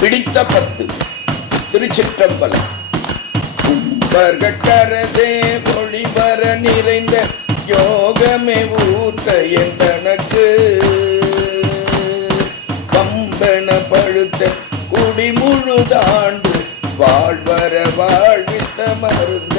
பிடித்த பத்து. திருச்சிற்றம்பலம். கும்பர்கட்டரசே ஒளிவர நிறைந்த யோகமே ஊத்த என்றனக்கு கம்பன பழுத்த குடி முழுதாண்டு வாழ்வர வாழ்வித்த மருந்தே.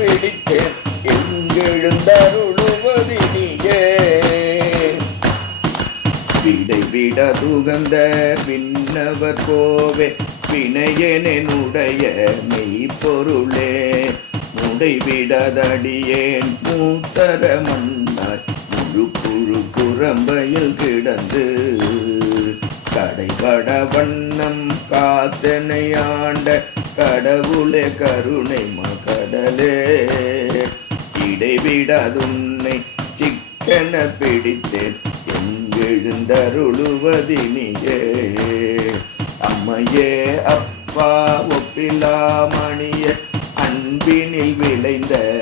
சிக்கன பிடித்தேன். எங்கெழுந்தருளுவதினியே விடை விட துகந்த விண்ணவர் கோவே வினையனுடைய மெய்ப்பொருளே. முடை விடதடியேன் மூத்தர மன்னாய் முழு புழு குரம்பையில் கிடந்து. கடைபட வண்ணம் காத்தனையாண்ட கடவுளே கருணை மகடலே. இடைவிடாதுன்னை சிக்கன பிடித்தேன். எங்கெழுந்தருளுவதினியே அம்மையே அப்பா ஒப்பிலாமணிய அன்பினில் விளைந்த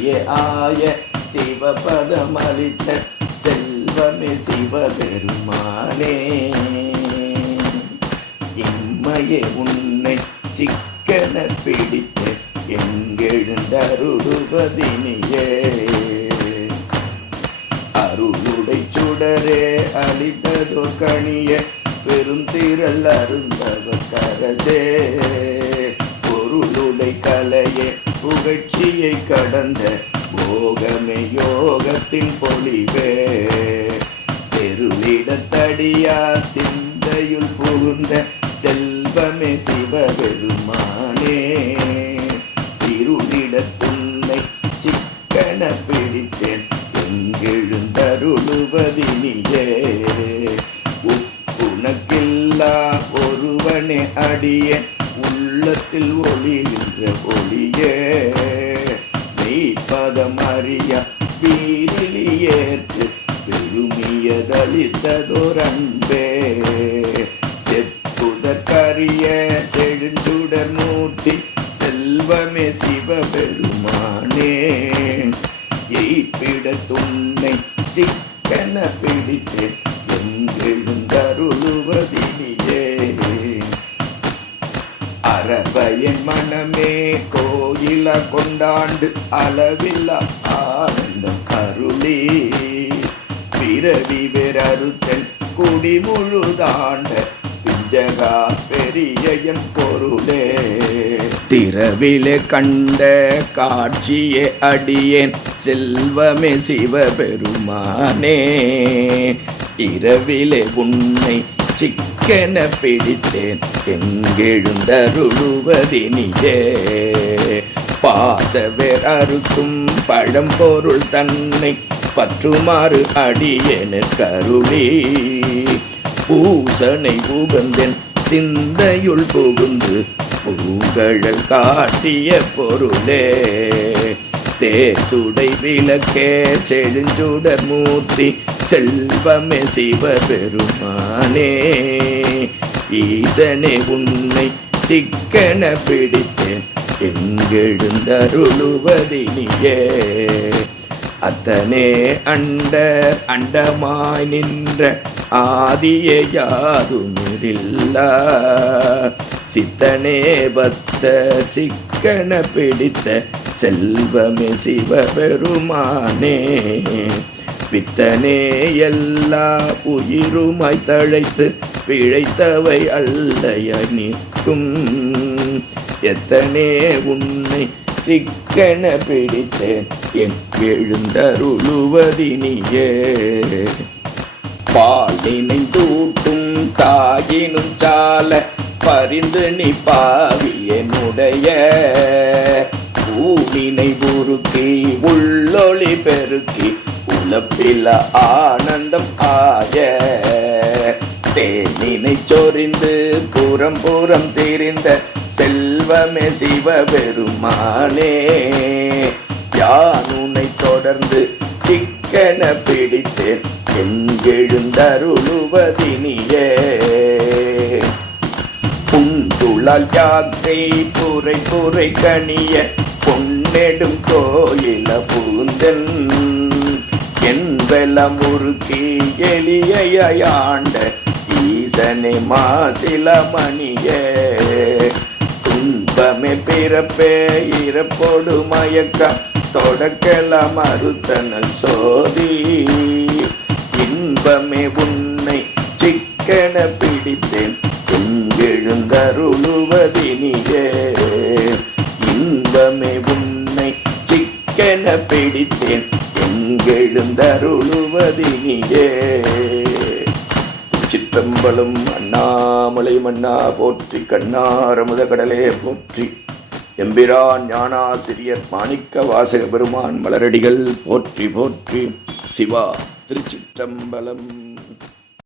ஆய ஆய. சிவபதமளித்த செல்வமே சிவபெருமானே. எம்மையே உன்னை சிக்கன பிடித்த எங்கெழுந்தருடுவதினியே. அருளுடை சுடரே அளித்ததோ கணிய பெருந்திரல் அருந்தவ கரசே. பொருளுடை கலையே புகழ்ச்சியை கடந்த போகமே யோகத்தின் பொலிவே பெருவிடத்தடியார் சிந்தையுள் புகுந்த செல்வமே சிவபெருமானே. இருளிடத்துன்னை சிக்கன பிடித்தேன் எங்கெழுந்தருளுவதினியே. உனக்கில்லா ஒருவனே அடியேன் அடிய ஒளி நின்ற ஒளியே. மெய்ப்பதம் அறிய வீரிலியேற்று பெருமியதளித்ததொரன்பே. செப்புதற்கரிய செழுந்துடர் மூர்த்தி செல்வமே சிவபெருமானே. எய்ப்பிட துண்ணை சிக்கன பிடித்தேன் கோயில கொண்டாண்டு அளவில்லா ஆனந்தம் கருளே. பிறவி பெறறுத்தல் குடி முழுதாண்ட பிஞ்சகா பெரியம் பொருளே. திரவிலே கண்ட காட்சியே அடியேன் செல்வமே சிவபெருமானே. இரவிலே உன்னை சிக்கன பிடித்தேன் எங்கெழுந்தருளுவதினியே பாசவேர் அறுக்கும் பழம்பொருள் தன்னை பற்றுமாறு அடியேன கருளே. பூசனை உகந்தன் சிந்தையுள் புகுந்து பூகழல் காட்டிய பொருளே. தேசுடை விளக்கே செழுஞ்சுடர் மூர்த்தி செல்வமே சிவபெருமானே. ஈசனே உன்னை சிக்கன பிடித்தேன் எங்கெழுந்தருளுவதினியே அத்தனே அண்ட அண்டமாய் நின்ற ஆதியே யாதுமில்லா சித்தனே பத்த சிக்கன பிடித்த செல்வமே சிவபெருமானே. பித்தனே எல்லா உயிருமாய் தழைத்து பிழைத்தவை அல்லைய நிற்கும். எத்தனே உன்னை சிக்கன பிடித்தேன் என் எழுந்தருளுவதினியே. பாலினை தூட்டும் தாயினும் சால பரிந்து நீ பாவியனுடைய ஊனினை உருக்கி உள்ளொளி பெருக்கி உழப்பில ஆனந்தம் ஆய தேனினை சொறிந்து புறம் புறம் தெரிந்த செல்வமே சிவபெருமானே. யான் உன்னை தொடர்ந்து சிக்கன பிடித்தேன். எங்கெழுந்தருளுவதினியே புந்துளால் யாக்கை புரை புரை கனிய பொன்னெடும் கோயில பூந்தன். என்பெல்லாம் முறுக்கி எளியாண்ட ஈசனை மாசில மணிய. துன்பமே பிறப்பே இறப்போடு மயக்கம் தொடக்கலாம் மறுத்தனல் சோதி. இன்பமே உன்னை சிக்கன பிடித்தேன் எங்கெழுந்தருளுவதினியே இன்பமே உன்னை சிக்கன பிடித்தேன் எங்கெழுந்தருளுவதினியே சித்தம்பலம் அண்ணாமலை மன்னா போற்றி கண்ணாரமுத கடலே போற்றி. எம்பிரான் ஞானாசிரியர் மாணிக்க வாசக பெருமான் மலரடிகள் போற்றி போற்றி. சிவா திருச்சிற்றம்பலம்.